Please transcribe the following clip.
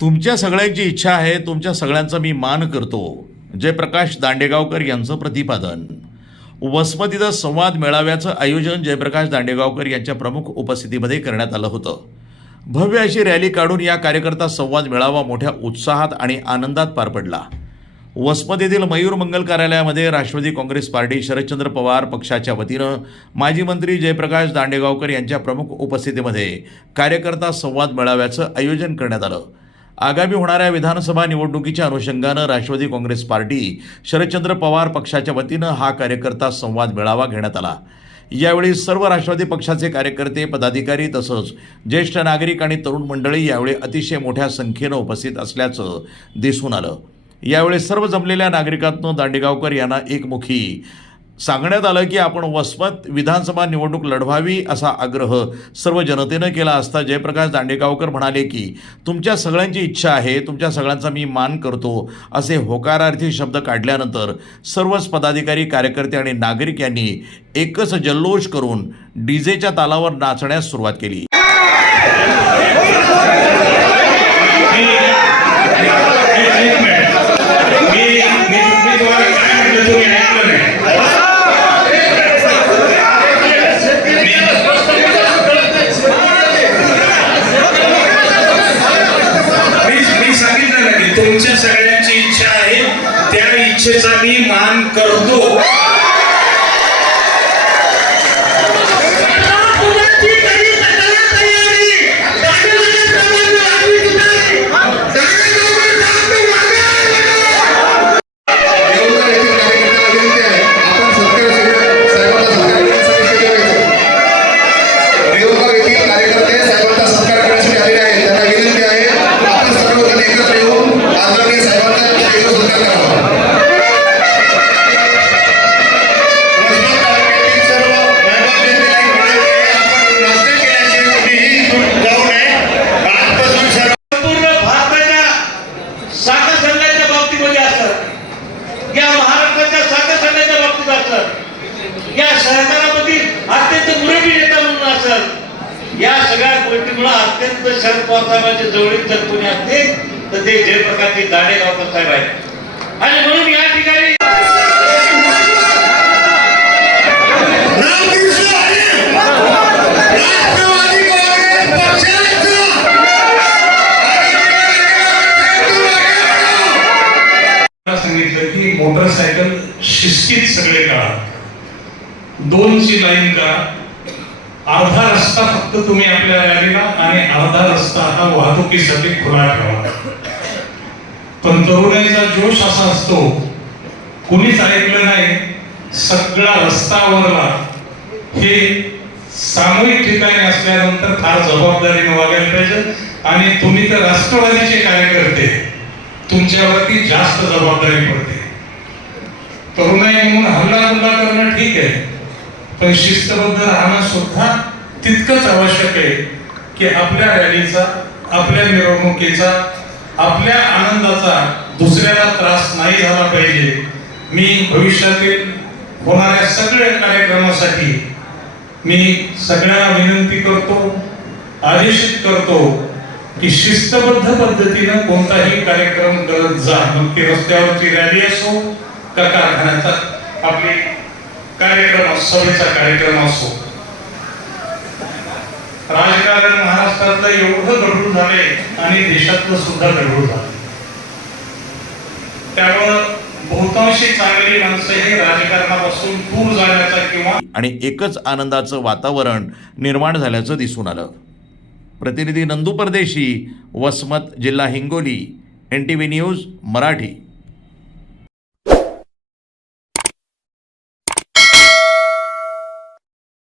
तुमच्या सगळ्यांची इच्छा आहे तुमच्या सगळ्यांचा मी मान करतो. जयप्रकाश दांडेगावकर यांचं प्रतिपादन. वसमतीचा संवाद मेळाव्याचं आयोजन जयप्रकाश दांडेगावकर यांच्या प्रमुख उपस्थितीमध्ये करण्यात आलं होतं. भव्य अशी रॅली काढून या कार्यकर्ता संवाद मेळावा मोठ्या उत्साहात आणि आनंदात पार पडला. वसमतीतील मयूर मंगल कार्यालयामध्ये राष्ट्रवादी काँग्रेस पार्टी शरदचंद्र पवार पक्षाच्या वतीनं माजी मंत्री जयप्रकाश दांडेगावकर यांच्या प्रमुख उपस्थितीमध्ये कार्यकर्ता संवाद मेळाव्याचं आयोजन करण्यात आलं. आगामी होणाऱ्या विधानसभा निवडणुकीच्या अनुषंगानं राष्ट्रवादी काँग्रेस पार्टी शरदचंद्र पवार पक्षाच्या वतीनं हा कार्यकर्ता संवाद मेळावा घेण्यात आला. यावेळी सर्व राष्ट्रवादी पक्षाचे कार्यकर्ते पदाधिकारी तसंच ज्येष्ठ नागरिक आणि तरुण मंडळी यावेळी अतिशय मोठ्या संख्येनं उपस्थित असल्याचं दिसून आलं. यावेळी सर्व जमलेल्या नागरिकांतून दांडेगावकर यांना एकमुखी सांगण्यात आलं की आपण वसमत विधानसभा निवडणूक लढवावी असा आग्रह सर्व जनतेनं केला असता. जयप्रकाश दांडेगावकर म्हणाले की तुमच्या सगळ्यांची इच्छा आहे तुमच्या सगळ्यांचा मी मान करतो असे होकारार्थी शब्द काढल्यानंतर सर्वच पदाधिकारी कार्यकर्ते आणि नागरिक यांनी एकच जल्लोष करून डीजेच्या तालावर नाचण्यास सुरुवात केली. त्या मी मान करतो. या सगळ्या गोष्टीमुळे अत्यंत शरद पवार साहेबांच्या जवळीक जर कोणी असतील तर ते जयप्रकाशजी दांडेगावकर साहेब आहेत. आणि म्हणून या ठिकाणी सांगितलं की मोटरसायकल शिस्तीत सगळे काढा. दोनची लाईन करा अर्धा रस्ता फक्त तुम्ही आपल्या रॅलीला आणि अर्धा रस्ता हा वाहतुकीसाठी खुला ठेवा पण तरुणाईचा जोश असा असतो कुणीच ऐकलं नाही सगळा रस्तावरला हे सामूहिक ठिकाणी असल्यानंतर फार जबाबदारीने वागायला पाहिजे. आणि तुम्ही तर राष्ट्रवादीचे कार्यकर्ते तुमच्यावरती जास्त जबाबदारी पडते. तरुणाई म्हणून हल्ला हुल्ला करणं ठीक आहे. पण शिस्तबद्ध राहणं सुद्धा तितकंच आवश्यक आहे की आपल्या रॅलीचा आपल्या मिरवणुकीचा आपल्या आनंदाचा दुसऱ्याला त्रास नाही झाला पाहिजे. मी भविष्यातील होणाऱ्या सगळ्या कार्यक्रमासाठी मी सगळ्यांना विनंती करतो आदेशित करतो की शिस्तबद्ध पद्धतीनं कोणताही कार्यक्रम करत जा. मग ती रस्त्यावरची रॅली असो का कारखान्याचा आपली कार्यक्रम असो, सभेचा कार्यक्रम असो. राजकारण महाराष्ट्रातलं एवढं गढूळ झाले आणि देशातलं सुद्धा गढूळ झालं त्यामुळं बहुतांशी चांगली माणसं हे राजकारणापासून दूर जाण्याचा किंवा आणि एकच आनंदाचं वातावरण निर्माण झाल्याचं दिसून आलं. प्रतिनिधी नंदू परदेशी वसमत जिल्हा Hingoli N T V news Marathi.